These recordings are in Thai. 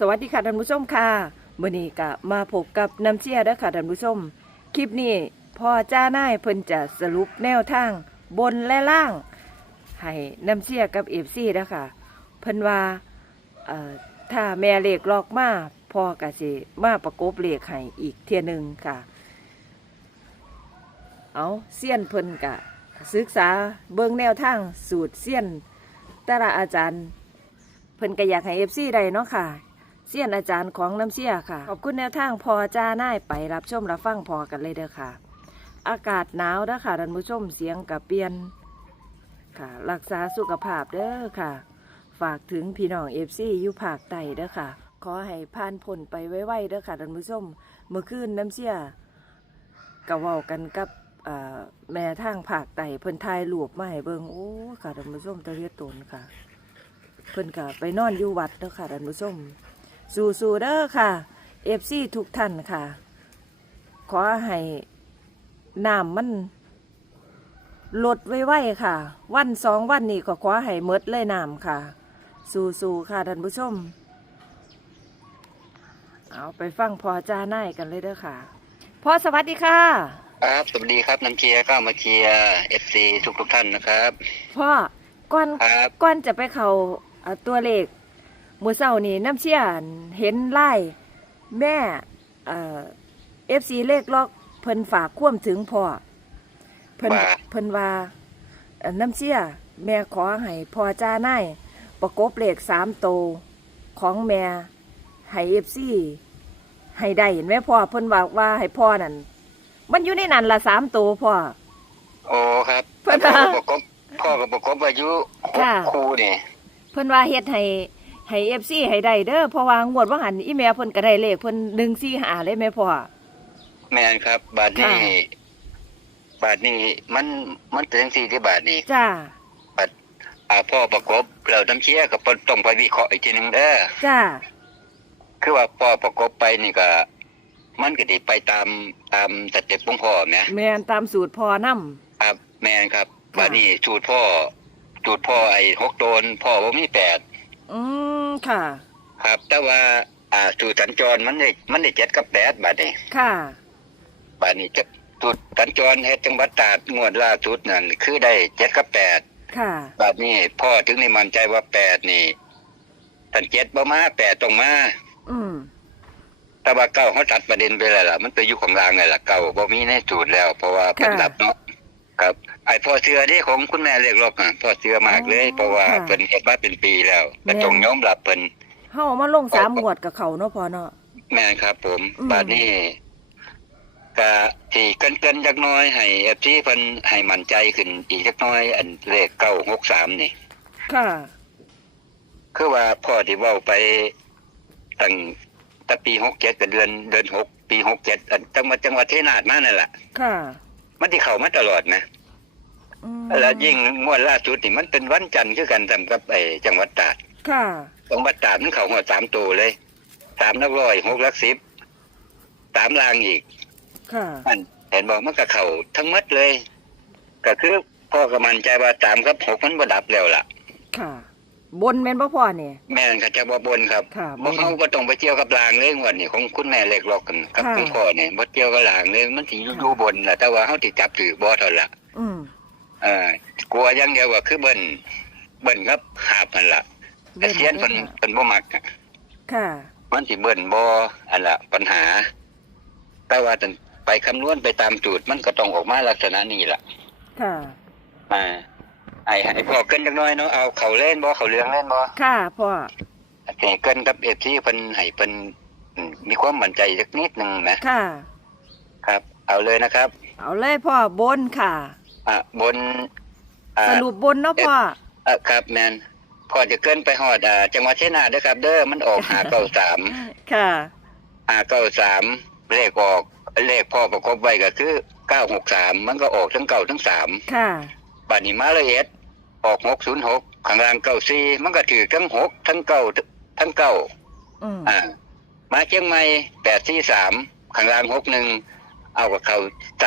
สวัสดีค่ะท่านผู้ชมค่ะมื่อนี้ก็มาพบกับน้ำเชี่ยเด้อค่ะท่านผู้ชม คลิปนี้พ่อจ้าหนายเพิ่นจะสรุปแนวทางบนและล่าง ให้น้ำเชี่ยกับเอฟซีเด้อค่ะ เพิ่นว่าเอ่อถ้าแม่เลขลอกมาพ่อก็สิมาประกบเลขให้อีกเทียหนึ่งค่ะ เอาเสี้ยนเพิ่นกะ ศึกษาเบิ่งแนวทางสูตรเสี้ยน แต่ละอาจารย์ เพิ่นก็อยากให้เอฟซีได้เนาะค่ะ เสี้ยนอาจารย์ของน้ำเสียค่ะ ขอบคุณแนวทางพอจ้าน่ายไปรับชมรับฟังพอกันเลยเด้อค่ะ อากาศหนาวเด้อค่ะท่านผู้ชมเสียงกับเปลี่ยนค่ะ รักษาสุขภาพเด้อค่ะ ฝากถึงพี่น้องเอฟซีอยู่ภาคใต้เด้อค่ะ ขอให้ผ่านพ้นไปไวๆเด้อค่ะท่านผู้ชมเมื่อคืนน้ำเสียกะเว้ากันกับแม่ทางภาคใต้เพิ่นถ่ายรูปมาให้เบิ่งโอ้ค่ะท่านผู้ชมตะเรียตนค่ะ เพิ่นก็ไปนอนอยู่วัดเด้อค่ะท่านผู้ชม สู้ๆเด้อค่ะเอฟซีทุกท่านค่ะ ขอให้น้ำมันลดไว้ๆค่ะ วันสองวันนี้ก็ขอให้หมดเลยน้ำค่ะ สู้ๆค่ะท่านผู้ชม เอาไปฟังพอจ้าน่ายกันเลยเด้อค่ะพ่อสวัสดีค่ะ ครับสวัสดีครับน้ำเชียร์ก็มาเชียร์เอฟซีทุกทุกๆท่านนะครับ พ่อก่อนครับ ก่อนจะไปเขาอ่าตัวเลข มือเศร้านี่น้ำเชี่ยนเห็นไล่แม่เอฟซีเลขล็อกเพิ่นฝากความถึงพ่อเพิ่นว่าเพิ่นว่าเอ่อน้ำเชี่ยแม่ขอให้พ่อจ้านายประกบเลขสามโตวของแม่ให้เอฟซีให้ได้เห็นไหมพ่อเพิ่นบอกว่าให้พ่อนั่นมันอยู่ในนั้นละสามโตวพ่อโอ้ครับเพิ่นพ่อว่าก็ประกบพ่อกับประกบอายุหกค่ะครูนี่เพิ่นว่าเฮ็ดให้ ให้เอฟซีให้ได้เด้อเพราะว่างวดว่าหันอีแม่เพิ่นก็ได้เลขเพิ่นหนึ่งสี่หาเลยแม่พ่อ แม่นครับ บาทนี้ค่ะบาทนี้มันมันถึงสี่ที่บาทนี้จ้าบาทอ่าพ่อประกบเราน้ำเชียร์ก็ต้องไปวิเคราะห์อีกทีหนึงเด้อจ้าคือว่าพ่อประกบไปนี่ก็ มันก็ไดีไปตามตามสเต็ปของพ่อแหม แม่นตามสูตรพ่อนำครับแม่นครับค่ะบาทนี้สูตรพ่อสูตรพ่อไอ้หกโดนพ่อว่ามีแปด อืมค่ะ ครับ แต่ว่า อ่าสูตรสัญจรมันได้มันได้เจ็ดกับแปดบาทนี่ค่ะบาทนี้จะสูตรสัญจรเฮ็ดจังหวัดตราดงวดล่าสุดนั่นคือได้เจ็ดกับแปดค่ะ บาทนี้พ่อถึงนี่มั่นใจว่าแปดนี่ทันเจ็ดบ่มาแปดต้องมาอืมแต่ว่าเก้าเขาตัดประเด็นไปแล้วล่ะมันไปอยู่ของรางไงล่ะเก้าบ่มีในสูตรแล้ว เพราะว่าเป็นค่ะดับเนาะ ครับไอ้พ่อเสือที่ของคุณแม่เรียกรอกอะพ่อเสือมากเลยอ๋อเพราะว่าค่ะเพิ่นเฮ็ดมาเป็นปีแล้วแม่ก็ต้องยอมรับเพิ่นเฮามาลงสามงวดกับเขาเนาะพ่อเนาะแม่นครับผมอืมบาดนี้ก็ที่เกินๆจักหน้อยให้เอฟซีเพิ่นให้มั่นใจขึ้นอีกจักหน้อย อันเลข963นี่ ค่ะ คือว่าพ่อที่เว้าไปตั้งแต่ปี67กับเดือนเดือน6ปี67อันจังหวัดจังหวัดเทนาดมานั่นแหละค่ะ มันที่เข้ามาตลอดนะอืมแล้วยิ่งงวดล่าสุดนี่มันเป็นวันจันทร์คือกันทำกับไอ้จังหวัดตราดค่ะจังหวัดตราดมันเข้าหัวสามตัวเลยสามนักร้อยหกลักสิบสามลางอีก ค่ะมันเห็นบอกมันก็เข้าทั้งหมดเลย ก็คือพ่อก็มั่นใจว่าสามกับหกมันบ่ดับแล้วล่ะ ค่ะ บนแม่นบ่พ่อเนี่ยแม่นก็จะบ่บนครับค่ะบ่เขาก็ต้องไปเที่ยวกับลางเลยงวดนี้ของคุณแม่เล็กลอกกันกับค่ะ คุณพ่อเนี่ยบ่เที่ยวกับลางเลยมันสิอยู่ค่ะอยู่บนแหละแต่ว่าเฮาสิจับถือบ่เท่านั้นล่ะอืมเออกลัวอย่างเดียวว่าคือเบิ้นเบิ้นครับหาบมันล่ะแต่เสียนเพิ่นเพิ่นบ่มักอะ ค่ะ มันสิเบิ้นบ่อันละปัญหา แต่ว่าตันไปคำนวณไปตามจุดมันก็ต้องออกมาลักษณะนี้ล่ะค่ะ อ่า ไอ้ให้พ่อเกินจักหน่อยเนาะเอาเขาเล่นบ่เขาเลี้ยงเล่นบ่ค่ะพ่อให้เกินกับเอฟซีเพิ่นให้เพิ่นอืมมีความมั่นใจสักนิดหนึงนะค่ะ ครับ เอาเลยนะครับเอาเลยพ่อบนค่ะ อะบนอ่า สรุปบนเนาะพ่ออะครับแมนพอจะเกินไปฮอดอ่าจังหวัดเชียงรายเด้อครับ เด้อมันออก593ค่ะ593เลขออกเลขพ่อประกบไว้ก็คือ963มันก็ออกทั้งเก่าทั้งสามค่ะ บัดนี้มาละเอียด ออก606ข้างล่าง94มันก็ถือทั้ง6ทั้งเก้าทั้งเก้าอืมอ่ามาเชียงใหม่843ข้างล่าง61เอากับเขา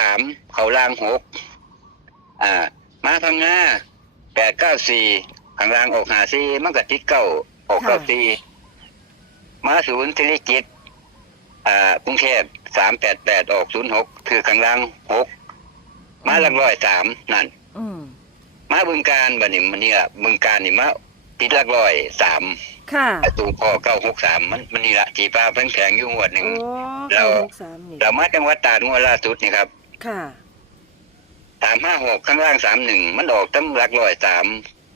3เขาล่าง6อ่า มาพังงา894ข้างล่างออก54มันก็ติดเก้าออก94มาศูนย์ธิริกิตอ่ากรุงเทพสามแปดแปดออกศูนย์หกคือข้างล่างหกมาหลักร้อยสามนั่นอื มมาบึงการบัดนี้มันนี่ละบึงการนี่มาติดหลักร้อยสามค่ะประตูพอเก้าหกสามมันมันนี่ละจีป้าเพิ่งแข็งอยู่งวดหนึ่ง โอ้เรา เก้าหกสามนี่เรามาจังหวัดตราดงวดล่าสุดนี่ครับค่ะ สามห้าหกข้างล่างสามหนึ่งมันออกตั้งหลักร้อยสาม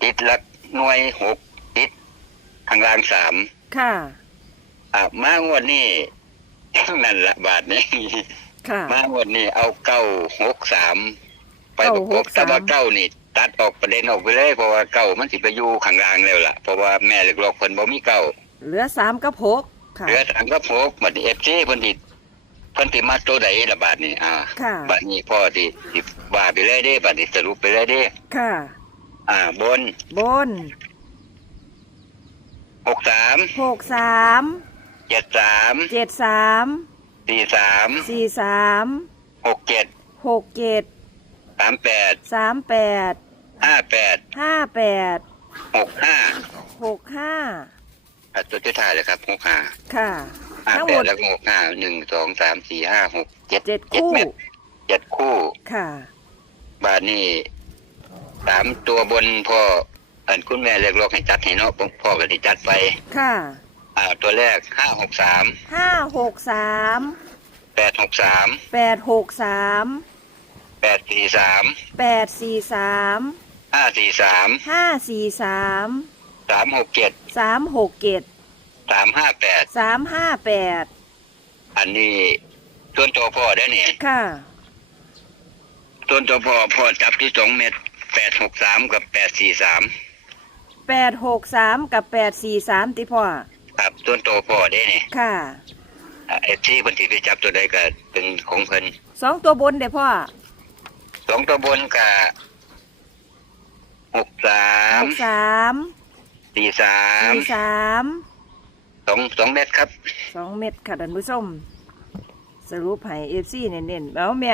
ติดหลักหน่วยหกติดข้างล่างสามค่ะ อ่ามางวดนี้นั่นละบาทนี้ ค่ะ มางวดนี้เอาเก้าหกสามไปประกบ963แต่ว่าเก้านี่ ตัดออกประเด็นออกไปเลยเพราะว่าเก้ามันสิไปอยู่ข้างล่างแล้วล่ะเพราะว่าแม่เล็กลอกคนบ่มีเก้าเหลือสามกับหกค่ะ เหลือสามก็พกบัดนี้เอฟซีเพิ่นสิเพิ่นสิมาตัวใดละบาทนี้อ่าค่ะ บัดนี้พ่อสิสิว่าไปเลยเด้บัดนี้สรุปไปเลยเด้ค่ะ อ่า บนบนหกสามหกสามเจ็ดสามเจ็ดสามสี่สามสี่สามหกเจ็ดหกเจ็ดสามแปดสามแปด ห้าแปดห้าแปดหกห้าหกห้าอะตัวที่ท้ายเลยครับหกห้าค่ะ ห้าทั้งแปหมดดแล้วก็หกห้าหนึ่งสองสามสี่ห้าหกเจ็ดเจ็ดคู่ เม็ดเจ็ดคู่ค่ะ บาทนี่สามตัวบนพ่ออันคุณแม่เรียกร้องให้จัดให้เนาะผมพ่อก็ได้จัดไป ค่ะอ่า ตัวแรกห้าหกสามห้าหกสามแปดหกสามแปดหกสามแปดสี่สามแปดสี่สาม ห้าสี่สามห้าสี่สามสามหกเจ็ดสามหกเจ็ดสามห้าแปดสามห้าแปดอันนี้ส่วนตัวพ่อได้เนี่ยค่ะส่วนตัวพ่อพ่อจับที่สองเม็ดแปดหกสามกับแปดสี่สามแปดหกสามกับแปดสี่สามติพ่อครับส่วนตัวพ่อได้เนี่ยค่ะเอฟซีเพิ่นสิไปจับตัวใดก็เป็นของเพิ่นสองตัวบนเด้อพ่อสองตัวบนกับ หกสาหมกสามสี่สามสี่สามสองสองเม็ดครับสองเม็ดค่ะท่านผู้ชมสรุปให้เอฟซีเน้นๆแล้วแม่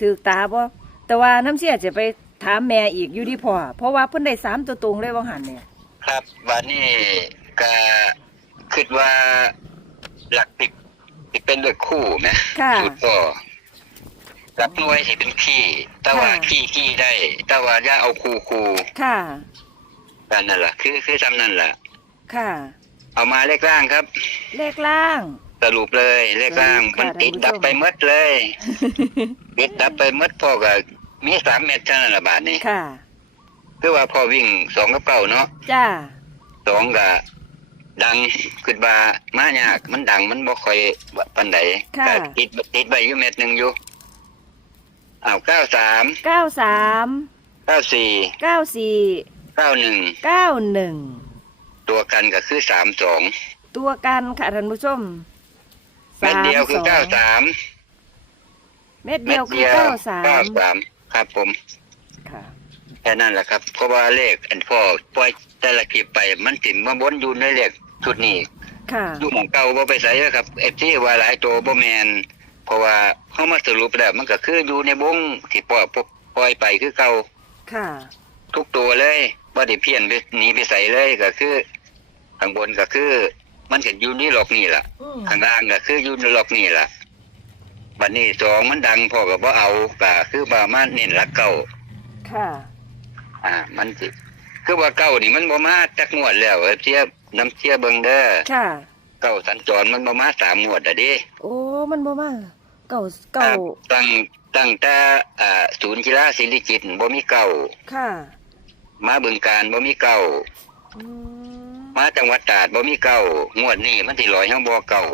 ถือตาบ่แต่ว่าน้ำเสียจะไปถามแม่อีกอยู่ที่พ่อเพราะว่าเพิ่นได้สามตัวตรงเลยว่าหันเนี่ยครับวันนี้ก็คิดว่าหลักติดติดเป็นเลือกคู่ไหมค่ะสุดก็ห ลักหน่วยสิเป็นขี้แต่ว่าค่ะขี้ขี้ได้ แต่ว่าอย่าเอาคู่คู่ค่ะกันนั่นแหละคือคือทำนั่นแหละค่ะ เอามาเลขล่างครับ เลขล่างสรุปเลยเลขล่างสรุปค่ะมันติดท่านผู้ชมดับไปหมดเลยติดดับไปหมดพ่อก็มีสามเม็ดเท่านั้นละบาทนี่ค่ะคือว่าพ่อวิ่งสองกับเก้าเนาะจ้าสองก็ดังคือว่ามายากมันดังมันบ่ค่อยปันใดค่ะก็ติดติดใบอยู่เม็ดหนึ่งอยู่ อ้าวเก้าสามเก้าสามเก้าสี่เก้าสี่เก้าหนึ่งเก้าหนึ่งตัวกันก็คือสามสองตัวกันค่ะท่านผู้ชมเม็ดเดียวคือสเก้ามสามเม็ดเดียวคือเก้าสามเก้าสามครับผมค่ะแค่นั้นแหละครับ เพราะว่าเลขอันพ่อปล่อยแต่ละคลิปไปมันติดมาบนอยู่ในเลขชุดนี้ค่ะอยู่หมองเก่าบ่ไปใส่แล้วครับเอฟซีว่าหลายตัวบ่แมน เพราะว่าเฮามาสรุปแล้วมันก็คืออยู่ในวงที่ปล่อยปล่อยไปคือเก่าค่ะ ทุกตัวเลยบ่ได้เพี้ยนไปหนีไปใส่เลยก็คือข้างบนก็คือ มันก็อยู่นี่หลอกนี่ล่ะอืมข้างล่างก็คืออยู่ในหลอกนี่ล่ะบัดนี้สองมันดังพ่อก็บ่เอาก็คือว่ามาเน้นหลักเก่า ค่ะ อ่า มันสิคือว่าเก่านี่มันบ่มาจักงวดแล้วเอฟซีน้ำเชียเบิ่งเด้อค่ะ เก่าสัญจรมันบ่มาสามงวดอะเดิโอ้ มันบ่มาเก่าเก่าตั้งตั้งแต่อ่าศูนย์กีฬาศิริจิตรบ่มีเก่าค่ะ มาบึงการบ่มีเก่าอืมมาจังหวัดตราดบ่มีเก่างวดนี้มันสิลอยเฮาบ่เก่า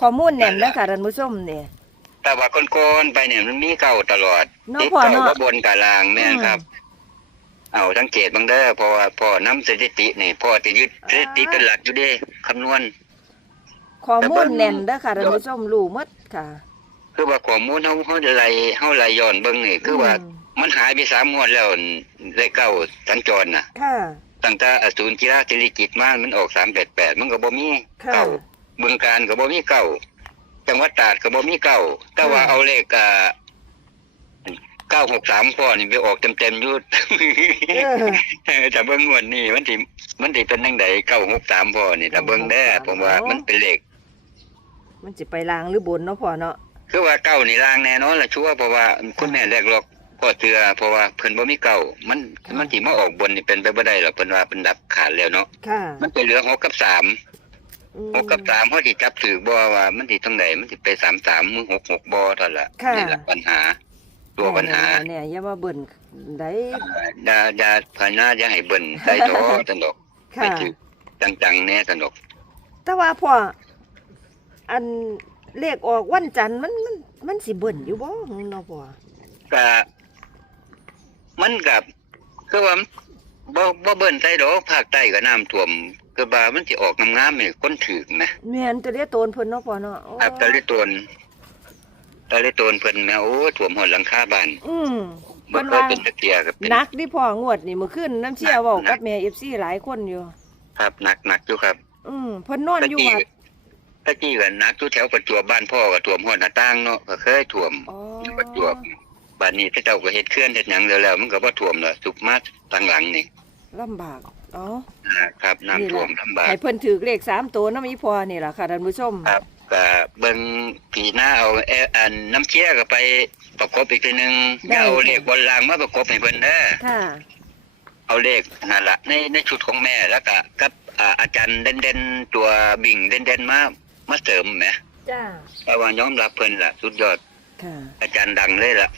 ข้อมูลแน่นแล้วค่ะท่านผู้ชมเนี่ยแต่ว่าก่อนๆไปเนี่ยมันมีเก่าตลอดเนาะติดพ่อเก่าเนาะบ่บนกะลางแม่นครับ เอาสังเกตเบังเด้อเพราะว่าพ่อนำสถิตินี่พ่อจะยึดสถิติเป็นหลักอยู่เด้คำนวณ ข้อมูลแน่นเด้อค่ะท่านผู้ชมรู้หมดค่ะ คือว่าข้อมูลเฮาเฮาไล่เฮาไล่ย้อนเบิ่งนี่คือว่าอืมมันหายไปสามงวดแล้วได้เก่าสัญจรน่ะ ค่ะ ตั้งแต่อศูนย์กีฬาศิริกิตมามันออกสามแปดแปดมันก็บ่มีค่ะเก่าบึงการก็บ่มีเก่าจังหวัดตราดก็บ่มีเก่าแต่ว่าค่ะเอาเลขอ่าเก้าหกสามพ่อนี่ไปออกเต็มเต็มๆอยุดเออแต่เบิ้งงวดนี่มันสิมันสิเป็นยังไงเก้าหกสามพ่อนี่แต่เบิ้งได้อผมว่ามันเป็นเลข มันจะไปลางหรือบนเนาะพ่อเนาะคือว่าเก้านี่ลางแน่นอนละชัวร์เพราะว่าคุณแม่แรกหรอกก็เตือเพราะว่าเพิ่นบ่มีเก้ามันมันสิมาออกบนนี่เป็นไปบ่ได้หรอกเพิ่นว่าเป็นดับขาดแล้วเนาะค่ะมันเป็นเหลือหกกับสามอืมหกกับสามเฮาสิจับถือบ่ว่ามันสิตรงไหนมันสิไปสามสามมือหกหกบ่เท่านั้นล่ะค่ะนี่แหละปัญหา ตัวปัญหาเนี่ยอย่ามาเบิ่นได้อย่าอย่าพานาอย่าให้เบิ่นใส่ดอกสนุกค่ะไม่ถือจังๆแน่สนุกแต่ว่าพ่อ อันเลขออกวันจันทร์มันมันมันสิเบิ่นอยู่บ่เนาะพ่อก็มันกับคือว่าบ่บ่เบิ่นใส่ดอกภาคใต้ก็น้ำท่วมคือว่ามันสิออกงามๆนี่คนถือนะ แม่นจะได้โตนเพิ่นเนาะพ่อเนาะโอ้ครับตะลิตนตะลิตนเพิ่นแม่โอ้ท่วมหอดหลังคาบ้านอืมบ่เพิ่นเคยว่าเป็นตะเกียก็เป็นนักดิพ่องวดนี่มื้อคืนน้ำเชี่ยเว้ากับแม่ FC หลายคนอยู่ ครับหนักหนักอยู่ครับ อืมเพิ่นนอนตะอยู่กี้วัด ตะกี้ก็หนักอยู่แถวประจวบบ้านพ่อก็ท่วมหอดหน้าต่างเนาะก็เคยท่วมอ๋ออยู่ประจวบบ้านนี้พระเจ้าก็เฮ็ดเคลื่อนเฮ็ดหยังแล้วแล้ว มันก็บ่ท่วมแล้วสุกมาทางหลังนี่ลำบากอ๋ออ่าครับน้ำท่วมลำบากให้เพิ่นถือเลขสามตัวนำอีพอนี่ล่ะค่ะท่านผู้ชมครับก็เบิ่งผีหน้าเอาแออันน้ำเชี่ยก็ไปประกบอีกทีหนึงได้เอาค่ะเลขบนรางมาประกบให้เพิ่นเด้อค่ะ เอาเลขนั่นละในในชุดของแม่แล้วก็กับอ่าอาจารย์เด่นๆตัวบิ่งเด่นๆมา มาเสริมแหมจ้าแต่ว่ายอมรับเพิ่นล่ะ สุดยอด ค่ะอาจารย์ดังเลยล่ะ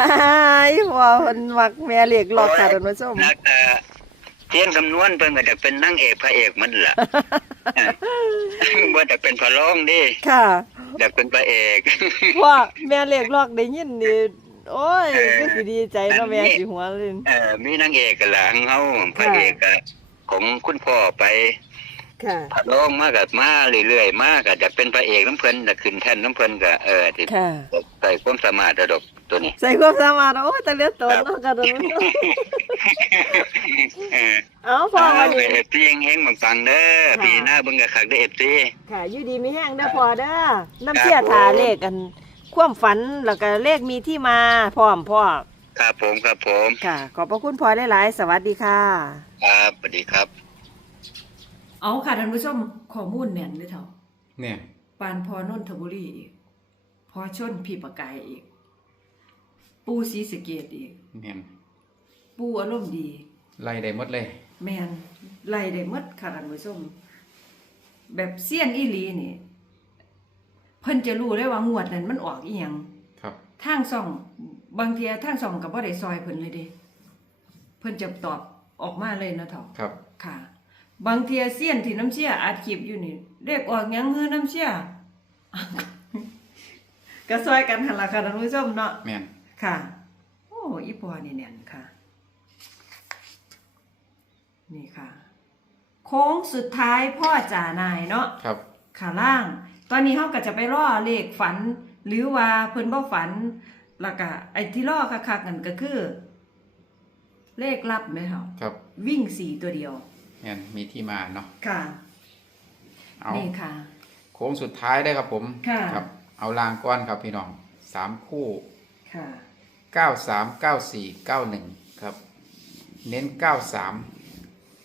อ้ายพ่อเพิ่นมักแม่เลขหลอกค่ะท่านผู้ชมนักเอ่อเทียนคำนวณเพิ่นก็จะเป็นนางเอกพระเอกมันล่ะว่าจะเป็นพระรองดิค่ะอยากเป็นพระเอกพ่อแม่เลขหลอกได้ยินนี่โอ้ยเออก็สิดีใจเนาะแม่สิหัวเลยเออมีนางเอกกับหลังเฮาพระเอกก็ของคุณพ่อไป ค่ะพระรองมากับมาเรื่อยๆมาก็จะเป็นพระเอกน้ำเพิ่นจะขึ้นแท่นน้ำเพิ่นก็เออที่ค่ะ ใส่ความสามารถระดับตัวนี้ ใส่ความสามารถโอ้ยแต่เลือดตนเนาะค่ะท่านผู้ชมเออเอาพ่อวันนี้เอฟซีเฮงๆปังๆเด้อค่ะปีหน้าเบิ่งกับคักเด้อเอฟซี ค่ะอยู่ดีมีแห้งเด้อพ่อเด้อน้ำเชี่ยทาเลขกัน ความฝันแล้วก็เลขมีที่มาพร้อมพ่อครับผมครับผมค่ะ ขอบพระคุณพ่อหลายๆสวัสดีค่ะ ครับสวัสดีครับ เอาค่ะท่านผู้ชมข้อมูลแน่นเลยเถอะเนี่ย ปานพอนนทบุรีอีกพอชนพี่ประกายอีก ปูศรีสะเกดอีก เนี่ยปูอารมณ์ดี ไล่ได้หมดเลย แมนไล่ได้หมดค่ะท่านผู้ชมแบบเสี้ยนอีหลีนี่ เพิ่นจะรู้เลยว่างวดนั้นมันออกอีหยัง ครับ ทางส่องบางเทียทางส่องกับบ่ได้ซอยเพิ่นเลยเด้เพิ่นจะตอบออกมาเลยนะเถาะครับ ค่ะ บางเทียเสี้ยนที่น้ำเชี่ยอัดคลิปอยู่นี่เรียกออกหยังฮือน้ำเชี่ยก็ซอยกันหั่นล่ะค่ะท่านผู้ชมเนาะแม่นค่ะ โอ้อีปอนี่แน่นค่ะ นี่ค่ะ โค้งสุดท้ายพ่อจ่านายเนาะครับขาล่าง ตอนนี้เขาก็จะไปล่อเลขฝัน หรือว่าเพิ่นบ่ฝันแล้วก็ไอ้ที่ล่อคักๆกันก็คือ เลขลับไหมคะครับ วิ่งสี่ตัวเดียว แม่นมีที่มาเนาะค่ะเอานี่ค่ะ โค้งสุดท้ายได้ครับผมค่ะครับ เอาลางก้อนครับพี่น้องสามคู่ค่ะเก้าสามเก้าสี่เก้าหนึ่งครับ เน้นเก้าสาม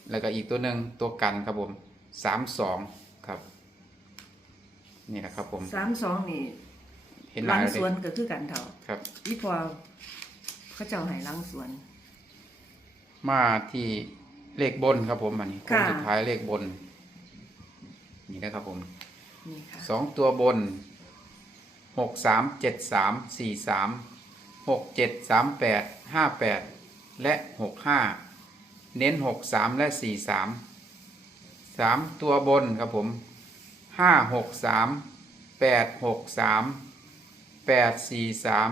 แล้วก็อีกตัวหนึ่งตัวกันครับผมสามสองครับ นี่แหละครับผมสามสองนี่เห็นหหลัลายงเลยสวนก็คือกันเถาครับ อีพอเขาเจ้าให้หลังสวน มาที่ เลขบนครับผมอันนี้โค้งค่ะ สุดท้ายเลขบน นี่นะครับผมนี่ค่ะสองตัวบนหกสามเจ็ดสามสี่สามหกเจ็ดสามแปดห้าแปดและหกห้าเน้นหกสามและสี่สามสามตัวบนครับผมห้าหกสามแปดหกสามแปดสี่สาม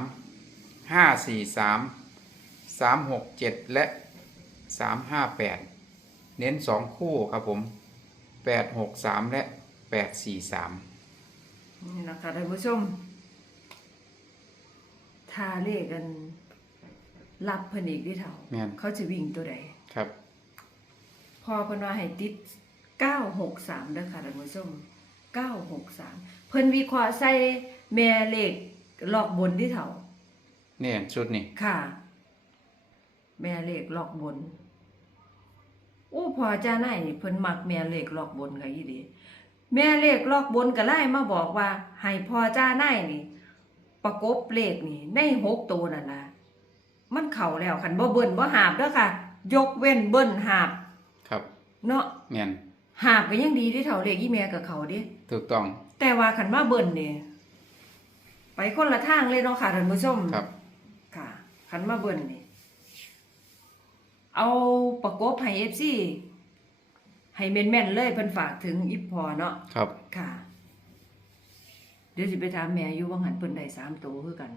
ห้าสี่สามสามหกเจ็ดและสามห้าแปด เน้นสองคู่ครับผมแปดหกสามและแปดสี่สามนี่นะคะท่านผู้ชมทาเลขกันรับเพิ่นอีกด้วยเท่าแม่นเขาจะวิ่งตัวใดครับ พอเพิ่นว่าให้ติด963เด้อค่ะท่านผู้ชม963เพิ่นวิเคราะห์ใส่แม่เลขลอกบนที่เท่าเนี่ยชุดนี่ค่ะ แม่เลขล็อกบน โอ้พอจ้าไหนนี่เพิ่นมักแม่เลขล็อกบนค่ะยี่ดีแม่เลขล็อกบนก็ไล่มาบอกว่าให้พ่อจ้าไหนนี่ ประกบเลขนี่ในหกตัวนั่นล่ะมันเข้าแล้วคันบ่เบิ่นบ่หาบเด้อค่ะ ยกเว้นเบิ่นหาบ ครับเนาะแม่นหาบก็ยังดีที่เท่าเลขอีแม่กับเขาเดิถูกต้อง แต่ว่าคันมาเบิ่นนี่ไปคนละทางเลยเนาะค่ะท่านผู้ชมครับ ค่ะคันมาเบิ่นนี่ เอาประกบให้ FC ให้แม่นๆเลยเพิ่นฝากถึงอีพอเนาะครับ ค่ะ เดี๋ยวสิไปถามแม่อยู่ว่าหันเพิ่นได้สามตัวคือกัน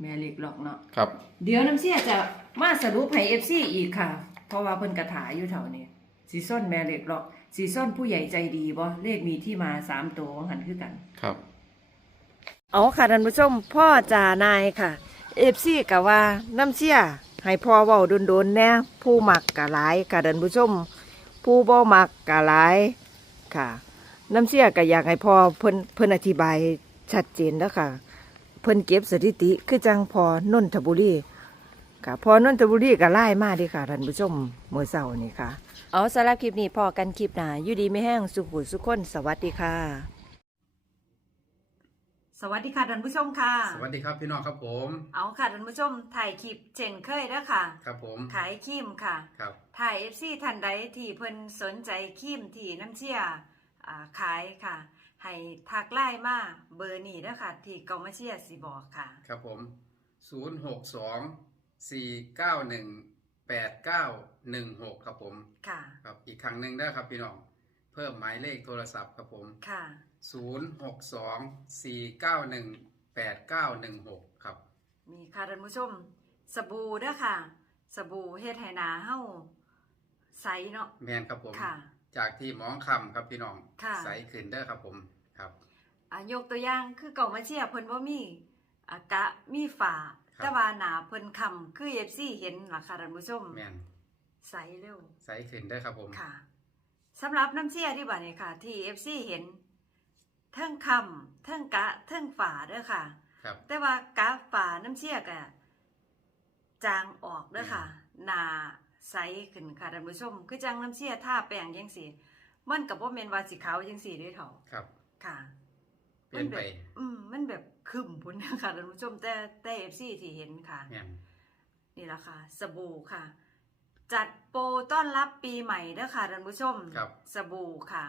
แม่เล็กหรอกเนาะครับ เดี๋ยวน้ำเสียจะมาสรุปให้ FC อีกค่ะ เพราะว่าเพิ่นกระถาอยู่แถวนี้สีส้นแม่เล็กหรอกสีส้นผู้ใหญ่ใจดีบ่เลขมีที่มาสามตัวว่าหันคือกันครับเอาค่ะท่านผู้ชมพ่อจ่านายค่ะเอฟซีกะว่าน้ำเชี่ย ให้พ่อเว้าโดนๆแน่ผู้มักกะหลายค่ะท่านผู้ชม ผู้บ่มักกะหลายค่ะ น้ำเชี่ยก็อยากให้พ่อเพิ่นเพิ่นอธิบายชัดเจนแล้วค่ะ เพิ่นเก็บสถิติคือจังพอนนทบุรีค่ะพอนนทบุรีก็ไล่มาดิค่ะท่านผู้ชมเมื่อเช้านี้ค่ะ เอาสำหรับคลิปนี้พอกันคลิปหนาอยู่ดีไม่แห้งสุขุสุขคนสวัสดีค่ะ สวัสดีค่ะท่านผู้ชมค่ะ สวัสดีครับพี่น้องครับผม เอาค่ะท่านผู้ชมถ่ายคลิปเช่นเคยเด้อค่ะ ครับผม ขายครีมค่ะ ครับถ่าย FC ท่านใดที่เพิ่นสนใจครีมที่น้ำเชี่ยอ่าขายค่ะ ให้ทักไลน์มาเบอร์นี้เด้อค่ะ ที่เกามาเชียสิบอกค่ะ ครับผมศูนย์หกสองสี่เก้าหนึ่งแปดเก้าหนึ่งหกครับผม ค่ะ ครับ อีกครั้งหนึ่งได้อครับพี่น้อง เพิ่มหมายเลขโทรศัพท์ครับผมค่ะ ศูนย์หกสองสี่เก้าหนึ่งแปดเก้าหนึ่งหกครับ มีค่ะท่านผู้ชม สบู่เด้อค่ะ สบู่เฮ็ดให้หนาเฮาใสเนาะ แมนครับผม ค่ะ จากที่หมองคำครับพี่น้อง ค่ะ ใสขึ้นเด้อครับผมครับ อ่ายกตัวอย่างคือเก่ามาเชียเพิ่นบ่มีอากะมีฝาครับ แต่ว่าหนาเพิ่นคำคือ FC เห็นล่ะค่ะท่านผู้ชม แมนใสเร็ว ใสขึ้นเด้อครับผม ค่ะ สำหรับน้ำเชียที่บ่านี่ค่ะที่ FC เห็นเทิงคำเทิงกะเทิงฝาเด้อค่ะ ครับ แต่ว่ากะฝาน้ำเชียกะจางออกเด้อค่ะหนาใสขึ้นค่ะท่านผู้ชม คือจังน้ำเชียท่าแป้งจังซี่มันก็บ่แม่นว่าสิขาวจังซี่เด้อเฒ่าครับ ค่ะเปลี่ยนไปมัแบบอืมมันแบบคึมพุ่นนะคะท่านผู้ชมแต่แต่ FC ที่เห็นค่ะแมนนี่แหละค่ะ สบู่ค่ะ จัดโปรต้อนรับปีใหม่เด้อค่ะท่านผู้ชมครับ สบู่ค่ะ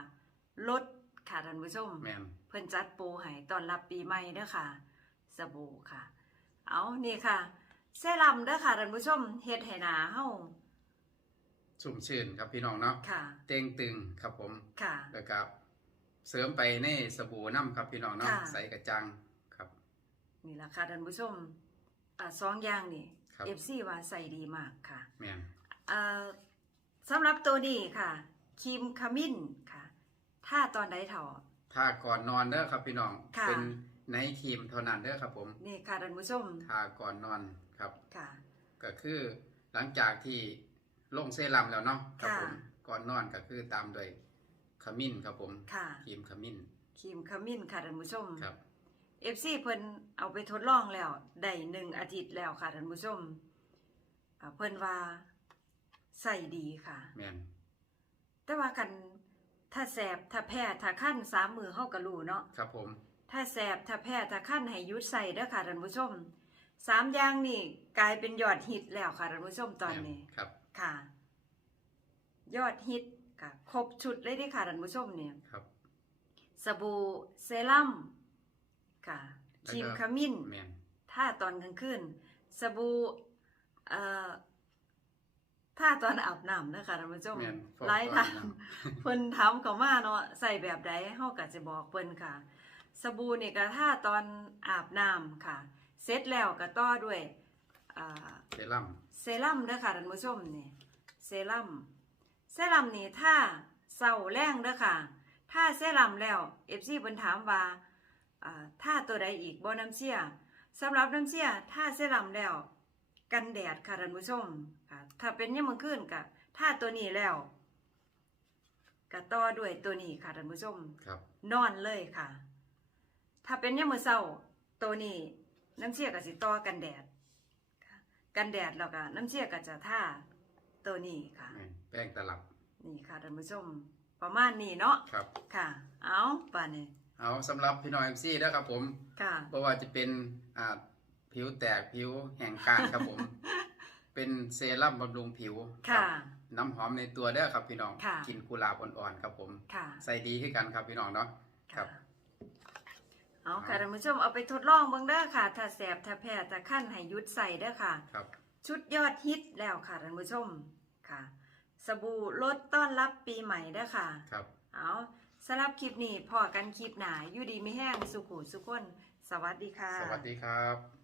ลดค่ะท่านผู้ชม แมน เพิ่นจัดโปรให้ต้อนรับปีใหม่เด้อค่ะ สบู่ค่ะ เอานี่ค่ะเซรั่มเด้อค่ะท่านผู้ชมเฮ็ดให้หน้าเฮาชุ่มชื่นครับพี่น้องเนาะค่ะ เต่งตึงครับผมค่ะ แล้วก็เสริมไปในสบู่น้ำครับพี่น้องเนาะค่ะ ใสกระจังครับ นี่ล่ะค่ะท่านผู้ชมอ่าสองอย่างนี่ครับ FC ว่าใส่ดีมากค่ะ แมนเอ่อ สำหรับตัวนี้ค่ะครีมขมิ้นค่ะถ้าตอนใดเถาถ้าก่อนนอนเด้อครับพี่น้อง ค่ะ เป็นไนท์ครีมเท่านั้นเด้อครับผมนี่ค่ะท่านผู้ชมทาก่อนนอนครับ ค่ะ ก็คือหลังจากที่ลงเซรั่มแล้วเนาะครับค่ะ ผมก่อนนอนก็คือตามด้วยขมิ้นครับผมค่ะครีมขมิ้นครีมขมิ้นค่ะท่านผู้ชม ครับ เอฟซีเพิ่นเอาไปทดลองแล้วได้หนึ่งอาทิตย์แล้วค่ะท่านผู้ชมอ่าเพิ่นว่า ใส่ดีค่ะ แมนแต่ว่ากันถ้าแสบถ้าแพ้ถ้าขั้นสามมือเฮาก็รู้เนาะครับผม ถ้าแสบถ้าแพ้ถ้าขั้นให้หยุดใส่เด้อค่ะท่านผู้ชมสามอย่างนี่ กลายเป็นยอดฮิตแล้วค่ะท่านผู้ชมตอนนี้แม่ครับ ค่ะ ยอดฮิตค่ะครบชุดเลยเด้อค่ะท่านผู้ชมเนี่ยครับสบู่เซรั่มค่ะแล้วก็ครีมขมิ้นแมนถ้าตอนกลางคืนสบู่เอ่อ ถ้าตอนอาบน้ำนะคะท่านผู้ชมแมนฟอกหลายก่อทานงนอนเพิ่นถามเขามาเนาะใส่แบบใดเฮาก็จะบอกเพิ่นค่ะ สบู่นี่ก็ถ้าตอนอาบน้ำค่ะ เสร็จแล้วก็ต่อด้วยอ่า เซรั่มเซรั่มเด้อค่ะท่านผู้ชมนี่เซรั่มเซรั่มนี่ถ้าเศร้าแรงเด้อค่ะ ถ้าเซรั่มแล้ว FC เพิ่นถามว่าอ่าถ้าตัวใดอีกบ่น้ำเชี่ยสำหรับน้ำเชี่ยถ้าเซรั่มแล้ว กันแดดค่ะท่านผู้ชม ค่ะ ถ้าเป็นยามมื้อคืนก็ถ้าตัวนี้แล้วก็ต่อด้วยตัวนี้ค่ะท่านผู้ชมครับ นอนเลยค่ะ ถ้าเป็นยามมื้อเช้าตัวนี้น้ำเชี่ยก็สิต่อกันแดดค่ะกันแดดแล้วก็น้ำเชี่ยก็จะท่าตัวนี้ค่ะ แป้งตลับนี่ค่ะท่านผู้ชมประมาณนี้เนาะครับค่ะ เอาป่านนี้เอาสำหรับพี่น้องเอ็มซีนะครับผมค่ะเพราะว่าจะเป็นอ่าผิวแตกผิวแห้งกร้านครับผม เป็นเซรั่มบำรุงผิวค่ะรับน้ำหอมในตัวเด้อครับพี่น้องค่ะกินกุหลาบอ่อนๆครับผมค่ะใส่ดีขึ้นกันครับพี่น้องเนาะครับเอาค่ะท่านผู้ชมเอาไปทดลองเบิ่งเด้อค่ะ ถ้าแสบถ้าแพ้ถ้าขั้นให้หยุดใส่เด้อค่ะครับ ชุดยอดฮิตแล้วค่ะท่านผู้ชมค่ะ สบู่ลดต้อนรับปีใหม่เด้อค่ะครับเอาสำหรับคลิปนี้พอกันคลิปหนาอยู่ดีไม่แห้งสุขุสุขคน สวัสดีค่ะ สวัสดีครับ